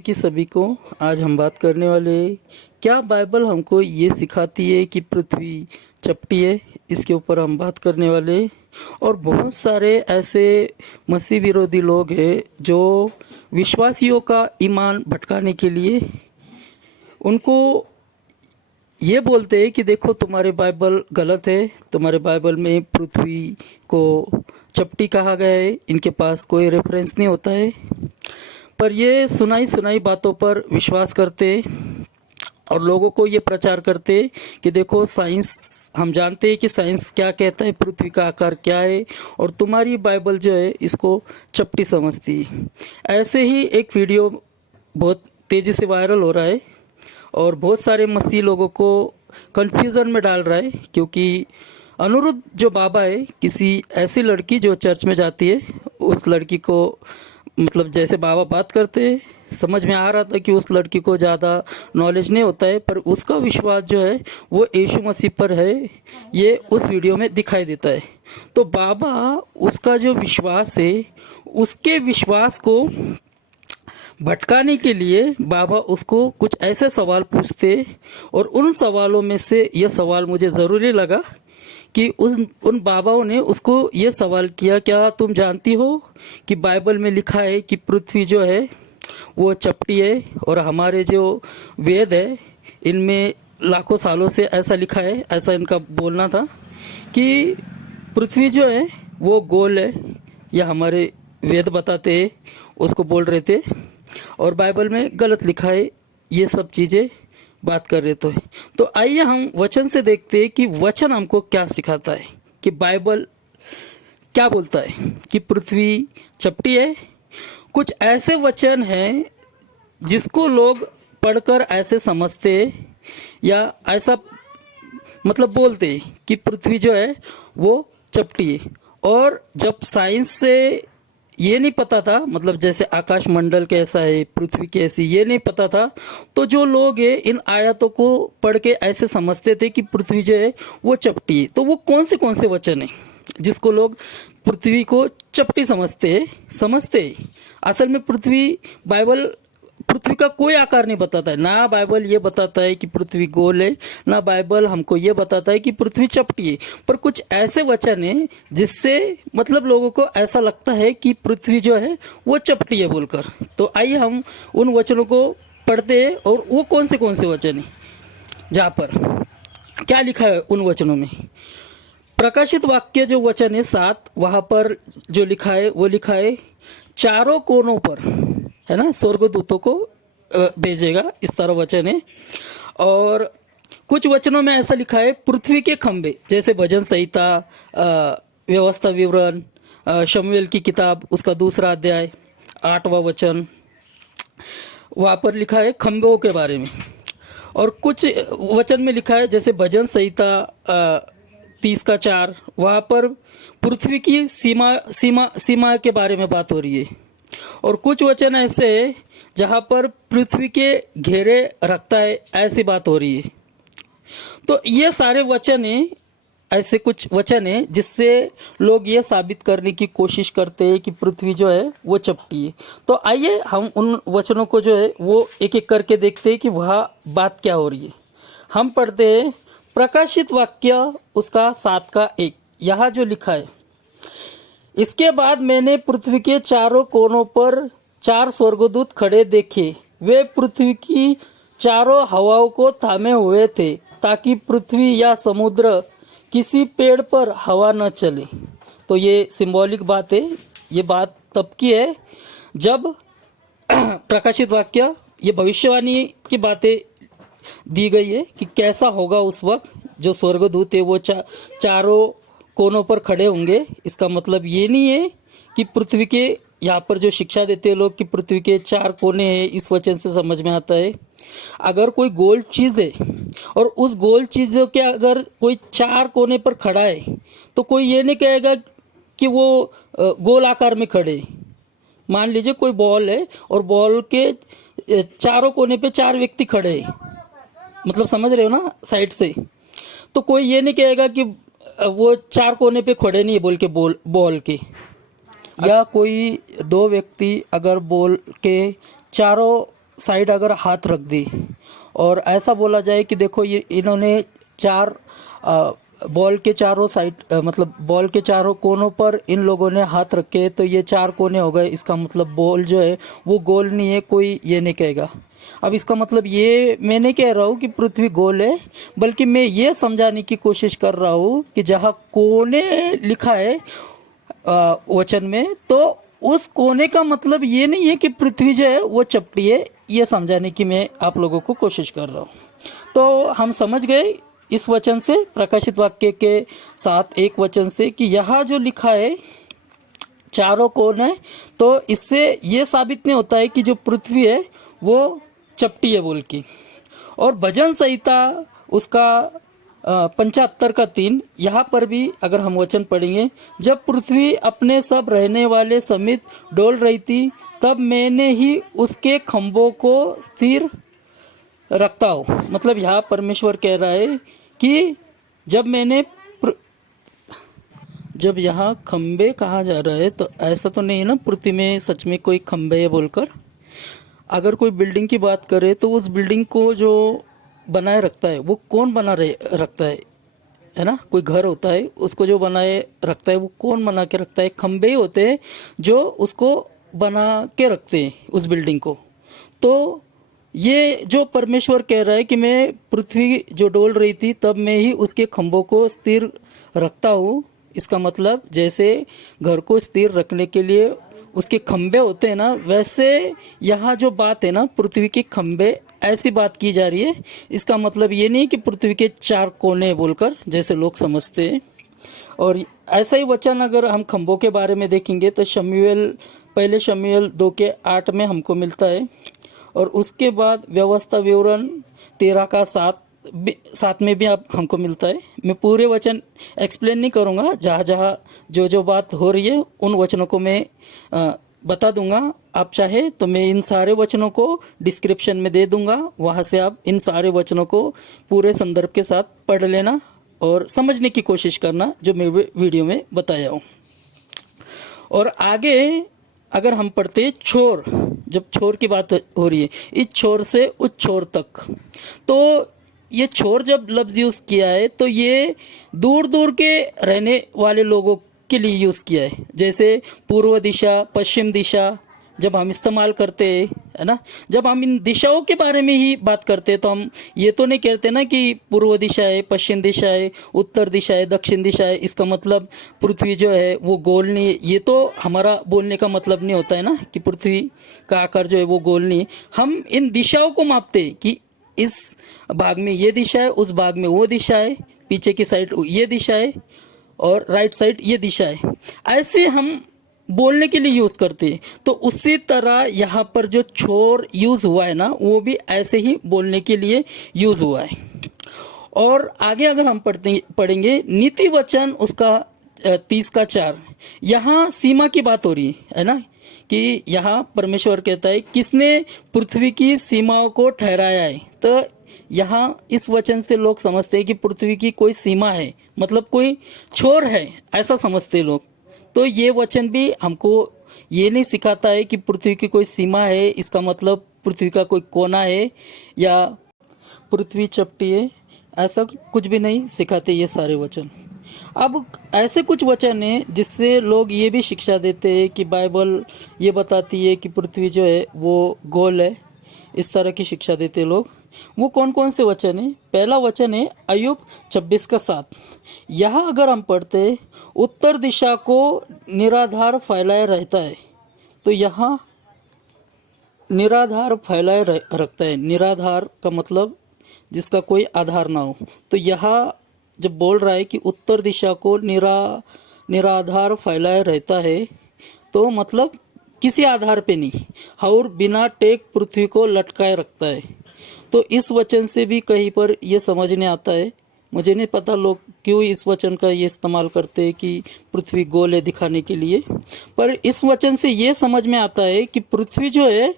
की सभी को। आज हम बात करने वाले हैं, क्या बाइबल हमको ये सिखाती है कि पृथ्वी चपटी है। इसके ऊपर हम बात करने वाले हैं। और बहुत सारे ऐसे मसीह विरोधी लोग हैं जो विश्वासियों का ईमान भटकाने के लिए उनको ये बोलते हैं कि देखो तुम्हारे बाइबल गलत है, तुम्हारे बाइबल में पृथ्वी को चपटी कहा गया है, इनके पास कोई रेफरेंस नहीं होता है। पर ये सुनाई सुनाई बातों पर विश्वास करते और लोगों को ये प्रचार करते कि देखो साइंस, हम जानते हैं कि साइंस क्या कहता है, पृथ्वी का आकार क्या है, और तुम्हारी बाइबल जो है इसको चपटी समझती है। ऐसे ही एक वीडियो बहुत तेज़ी से वायरल हो रहा है और बहुत सारे मसीह लोगों को कन्फ्यूज़न में डाल रहा है, क्योंकि अनुरुद्ध जो बाबा है, किसी ऐसी लड़की जो चर्च में जाती है, उस लड़की को मतलब जैसे बाबा बात करते हैं, समझ में आ रहा था कि उस लड़की को ज़्यादा नॉलेज नहीं होता है, पर उसका विश्वास जो है वो यीशु मसीह पर है, ये उस वीडियो में दिखाई देता है। तो बाबा उसका जो विश्वास है, उसके विश्वास को भटकाने के लिए बाबा उसको कुछ ऐसे सवाल पूछते, और उन सवालों में से यह सवाल मुझे ज़रूरी लगा कि उन बाबाओं ने उसको ये सवाल किया, क्या तुम जानती हो कि बाइबल में लिखा है कि पृथ्वी जो है वो चपटी है, और हमारे जो वेद है इनमें लाखों सालों से ऐसा लिखा है, ऐसा इनका बोलना था कि पृथ्वी जो है वो गोल है, या हमारे वेद बताते हैं, उसको बोल रहे थे, और बाइबल में गलत लिखा है। ये सब चीज़ें बात कर रहे तो आइए हम वचन से देखते हैं कि वचन हमको क्या सिखाता है, कि बाइबल क्या बोलता है कि पृथ्वी चपटी है। कुछ ऐसे वचन हैं जिसको लोग पढ़कर ऐसे समझते या ऐसा मतलब बोलते कि पृथ्वी जो है वो चपटी है, और जब साइंस से ये नहीं पता था, मतलब जैसे आकाश मंडल कैसा है, पृथ्वी कैसी, ये नहीं पता था, तो जो लोग हैं इन आयतों को पढ़ के ऐसे समझते थे कि पृथ्वी जो है वो चपटी है। तो वो कौन से वचन हैं जिसको लोग पृथ्वी को चपटी समझते हैं। असल में बाइबल पृथ्वी का कोई आकार नहीं बताता है। ना बाइबल ये बताता है कि पृथ्वी गोल है, ना बाइबल हमको ये बताता है कि पृथ्वी चपटी है। पर कुछ ऐसे वचन हैं जिससे मतलब लोगों को ऐसा लगता है कि पृथ्वी जो है वो चपटी है बोलकर। तो आइए हम उन वचनों को पढ़ते हैं, और वो कौन से वचन हैं जहाँ पर क्या लिखा है उन वचनों में। प्रकाशित वाक्य जो वचन है 7, वहाँ पर जो लिखा है वो लिखा है चारों कोनों पर, है ना, स्वर्गदूतों को भेजेगा, इस तरह वचन है। और कुछ वचनों में ऐसा लिखा है पृथ्वी के खंभे, जैसे भजन संहिता, व्यवस्था विवरण, शमूएल की किताब उसका 2 अध्याय 8वां वचन, वहाँ पर लिखा है खंभों के बारे में। और कुछ वचन में लिखा है जैसे भजन संहिता 30 का 4, वहाँ पर पृथ्वी की सीमा के बारे में बात हो रही है। और कुछ वचन ऐसे जहाँ पर पृथ्वी के घेरे रखता है, ऐसी बात हो रही है। तो ये सारे वचन हैं, ऐसे कुछ वचन हैं जिससे लोग ये साबित करने की कोशिश करते हैं कि पृथ्वी जो है वो चपटी है। तो आइए हम उन वचनों को जो है वो एक एक करके देखते हैं कि वह बात क्या हो रही है। हम पढ़ते हैं प्रकाशित वाक्य उसका 7 का 1, यहाँ जो लिखा है, इसके बाद मैंने पृथ्वी के चारों कोनों पर 4 स्वर्गदूत खड़े देखे। वे पृथ्वी की चारों हवाओं को थामे हुए थे, ताकि पृथ्वी या समुद्र किसी पेड़ पर हवा न चले। तो ये सिंबॉलिक बात है, ये बात तब की है जब प्रकाशित वाक्य, ये भविष्यवाणी की बातें दी गई है कि कैसा होगा उस वक्त। जो स्वर्गदूत है वो चारों कोनों पर खड़े होंगे। इसका मतलब ये नहीं है कि पृथ्वी के, यहाँ पर जो शिक्षा देते हैं लोग कि पृथ्वी के 4 कोने हैं, इस वचन से समझ में आता है अगर कोई गोल चीज़ है और उस गोल चीज़ के अगर कोई 4 कोने पर खड़ा है, तो कोई ये नहीं कहेगा कि वो गोल आकार में खड़े। मान लीजिए कोई बॉल है और बॉल के चारों कोने पे 4 व्यक्ति खड़े हैं, मतलब समझ रहे हो ना, साइड से, तो कोई ये नहीं कहेगा कि वो 4 कोने पे खड़े नहीं है बोल के बॉल के। या कोई 2 व्यक्ति अगर बॉल के चारों साइड अगर हाथ रख दी और ऐसा बोला जाए कि देखो ये इन्होंने चार बॉल के चारों साइड मतलब बॉल के चारों कोनों पर इन लोगों ने हाथ रखे, तो ये चार कोने हो गए, इसका मतलब बॉल जो है वो गोल नहीं है, कोई ये नहीं कहेगा। अब इसका मतलब ये मैं नहीं कह रहा हूँ कि पृथ्वी गोल है, बल्कि मैं ये समझाने की कोशिश कर रहा हूँ कि जहाँ कोने लिखा है वचन में, तो उस कोने का मतलब ये नहीं है कि पृथ्वी जो है वो चपटी है, ये समझाने की मैं आप लोगों को कोशिश कर रहा हूँ। तो हम समझ गए इस वचन से, प्रकाशित वाक्य के साथ एक वचन से, कि यहाँ जो लिखा है चारों कोण है, तो इससे ये साबित नहीं होता है कि जो पृथ्वी है वो चपटी है बोल के। और भजन संहिता उसका 75 का 3, यहाँ पर भी अगर हम वचन पढ़ेंगे, जब पृथ्वी अपने सब रहने वाले समेत डोल रही थी, तब मैंने ही उसके खंभों को स्थिर रखता हूँ। मतलब यहाँ परमेश्वर कह रहा है कि जब यहाँ खंबे कहा जा रहा है, तो ऐसा तो नहीं है ना पृथ्वी में सच में कोई खंबे है बोलकर। अगर कोई बिल्डिंग की बात करें तो उस बिल्डिंग को जो बनाए रखता है वो कौन रखता है ना। कोई घर होता है, उसको जो बनाए रखता है वो कौन बना के रखता है? खंबे ही होते हैं जो उसको बना के रखते हैं उस बिल्डिंग को। तो ये जो परमेश्वर कह रहा है कि मैं पृथ्वी जो डोल रही थी तब मैं ही उसके खंभों को स्थिर रखता हूँ, इसका मतलब जैसे घर को स्थिर रखने के लिए उसके खंबे होते हैं ना, वैसे यहाँ जो बात है ना पृथ्वी के खंबे, ऐसी बात की जा रही है। इसका मतलब ये नहीं कि पृथ्वी के चार कोने बोलकर जैसे लोग समझते हैं। और ऐसा ही वचन अगर हम खंभों के बारे में देखेंगे तो पहले शमूएल 2:8 में हमको मिलता है। और उसके बाद व्यवस्था विवरण 13 का 7 में भी आप हमको मिलता है। मैं पूरे वचन एक्सप्लेन नहीं करूँगा, जहाँ जहाँ जो बात हो रही है उन वचनों को मैं बता दूंगा। आप चाहे तो मैं इन सारे वचनों को डिस्क्रिप्शन में दे दूंगा, वहाँ से आप इन सारे वचनों को पूरे संदर्भ के साथ पढ़ लेना और समझने की कोशिश करना जो मैं वीडियो में बताया हूँ। और आगे अगर हम पढ़ते छोर, जब छोर की बात हो रही है, इस छोर से उस छोर तक, तो ये छोर जब लफ्ज़ यूज़ किया है तो ये दूर दूर के रहने वाले लोगों के लिए यूज़ किया है। जैसे पूर्व दिशा, पश्चिम दिशा जब हम इस्तेमाल करते हैं, है ना, जब हम इन दिशाओं के बारे में ही बात करते हैं तो हम ये तो नहीं कहते ना कि पूर्व दिशा है, पश्चिम दिशा है, उत्तर दिशा है, दक्षिण दिशा है, इसका मतलब पृथ्वी जो है वो गोल नहीं है। ये तो हमारा बोलने का मतलब नहीं होता है ना कि पृथ्वी का आकार जो है वो गोल नहीं है। हम इन दिशाओं को मापते हैं कि इस भाग में ये दिशा है, उस भाग में वो दिशा है, पीछे की साइड ये दिशा है और राइट साइड ये दिशा है, ऐसे हम बोलने के लिए यूज़ करते हैं। तो उसी तरह यहाँ पर जो छोर यूज़ हुआ है ना, वो भी ऐसे ही बोलने के लिए यूज़ हुआ है। और आगे अगर हम पढ़ेंगे नीति वचन उसका 30 का 4, यहाँ सीमा की बात हो रही है ना, कि यहाँ परमेश्वर कहता है किसने पृथ्वी की सीमाओं को ठहराया है। तो यहाँ इस वचन से लोग समझते हैं कि पृथ्वी की कोई सीमा है, मतलब कोई छोर है, ऐसा समझते हैं लोग। तो ये वचन भी हमको ये नहीं सिखाता है कि पृथ्वी की कोई सीमा है, इसका मतलब पृथ्वी का कोई कोना है या पृथ्वी चपटी है, ऐसा कुछ भी नहीं सिखाते ये सारे वचन। अब ऐसे कुछ वचन हैं जिससे लोग ये भी शिक्षा देते हैं कि बाइबल ये बताती है कि पृथ्वी जो है वो गोल है, इस तरह की शिक्षा देते लोग। वो कौन कौन से वचन है? पहला वचन है अय्यूब 26 का 7। यहाँ अगर हम पढ़ते उत्तर दिशा को निराधार फैलाए रहता है, तो यहाँ निराधार फैलाए रखता है। निराधार का मतलब जिसका कोई आधार ना हो। तो यहाँ जब बोल रहा है कि उत्तर दिशा को निराधार फैलाए रहता है, तो मतलब किसी आधार पे नहीं, और बिना टेक पृथ्वी को लटकाए रखता है। तो इस वचन से भी कहीं पर ये समझने आता है, मुझे नहीं पता लोग क्यों इस वचन का ये इस्तेमाल करते हैं कि पृथ्वी गोल है दिखाने के लिए, पर इस वचन से ये समझ में आता है कि पृथ्वी जो है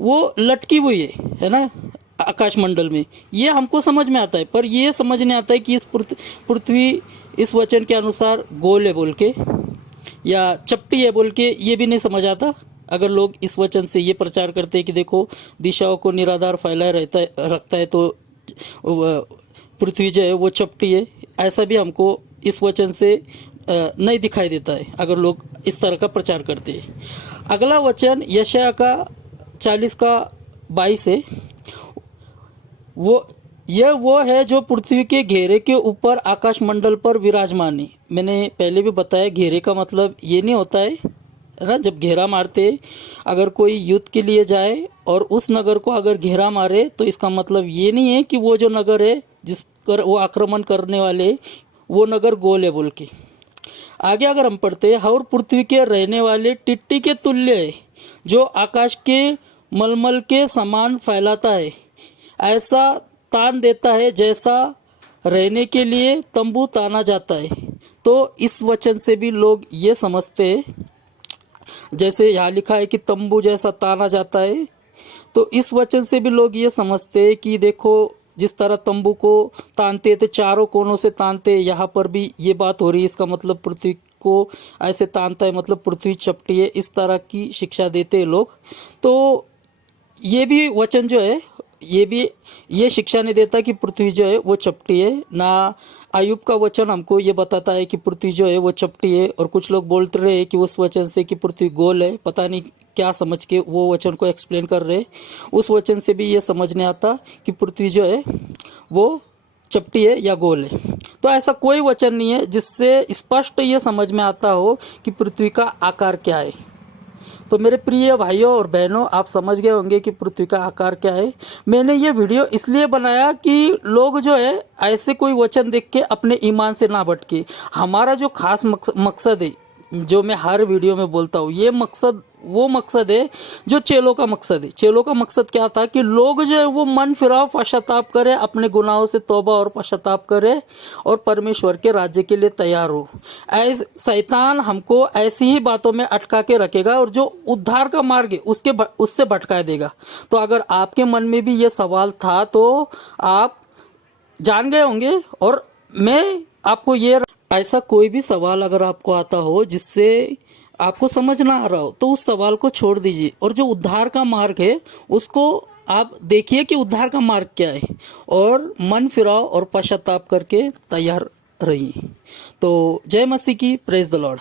वो लटकी हुई है ना, आकाश मंडल में। ये हमको समझ में आता है, पर ये समझ नहीं आता है कि इस पृथ्वी इस वचन के अनुसार गोल है बोल के या चपटी है बोल के, ये भी नहीं समझ आता। अगर लोग इस वचन से ये प्रचार करते हैं कि देखो दिशाओं को निराधार फैलाए रखता है तो पृथ्वी जो है वो चपटी है, ऐसा भी हमको इस वचन से नहीं दिखाई देता है अगर लोग इस तरह का प्रचार करते हैं। अगला वचन यशायाह का 40 का 22 है। वो है जो पृथ्वी के घेरे के ऊपर आकाश मंडल पर विराजमान है। मैंने पहले भी बताया घेरे का मतलब ये नहीं होता है ना, जब घेरा मारते अगर कोई युद्ध के लिए जाए और उस नगर को अगर घेरा मारे तो इसका मतलब ये नहीं है कि वो जो नगर है जिस पर वो आक्रमण करने वाले वो नगर गोल है बोल के। आगे अगर हम पढ़ते हैं, और पृथ्वी के रहने वाले टिट्टी के तुल्य है जो आकाश के मलमल के समान फैलाता है, ऐसा तान देता है जैसा रहने के लिए तंबू ताना जाता है। तो इस वचन से भी लोग ये समझते हैं, जैसे यहाँ लिखा है कि तंबू जैसा ताना जाता है, तो इस वचन से भी लोग ये समझते हैं कि देखो जिस तरह तंबू को तानते थे, चारों कोनों से तानते, यहाँ पर भी ये बात हो रही है, इसका मतलब पृथ्वी को ऐसे तानता है मतलब पृथ्वी चपटी है, इस तरह की शिक्षा देते हैं लोग। तो ये भी वचन जो है ये शिक्षा नहीं देता कि पृथ्वी जो है वो चपटी है ना। आयुब का वचन हमको ये बताता है कि पृथ्वी जो है वो चपटी है, और कुछ लोग बोलते रहे कि उस वचन से कि पृथ्वी गोल है, पता नहीं क्या समझ के वो वचन को एक्सप्लेन कर रहे। उस वचन से भी ये समझ नहीं आता कि पृथ्वी जो है वो चपटी है या गोल है। तो ऐसा कोई वचन नहीं है जिससे स्पष्ट ये समझ में आता हो कि पृथ्वी का आकार क्या है। तो मेरे प्रिय भाइयों और बहनों, आप समझ गए होंगे कि पृथ्वी का आकार क्या है। मैंने ये वीडियो इसलिए बनाया कि लोग जो है ऐसे कोई वचन देख के अपने ईमान से ना भटके। हमारा जो खास मकसद है, जो मैं हर वीडियो में बोलता हूँ, ये मकसद वो मकसद है जो चेलों का मकसद है। चेलों का मकसद क्या था कि लोग जो है वो मन फिराव पश्चाताप करे, अपने गुनाहों से तौबा और पश्चाताप करे और परमेश्वर के राज्य के लिए तैयार हो। ऐसे शैतान हमको ऐसी ही बातों में अटका के रखेगा और जो उद्धार का मार्ग है उससे भटका देगा। तो अगर आपके मन में भी ये सवाल था तो आप जान गए होंगे, और मैं आपको ये, ऐसा कोई भी सवाल अगर आपको आता हो जिससे आपको समझ ना आ रहा हो तो उस सवाल को छोड़ दीजिए, और जो उद्धार का मार्ग है उसको आप देखिए कि उद्धार का मार्ग क्या है, और मन फिराओ और पश्चाताप करके तैयार रहिए। तो जय मसीह की, प्रेज द लॉर्ड।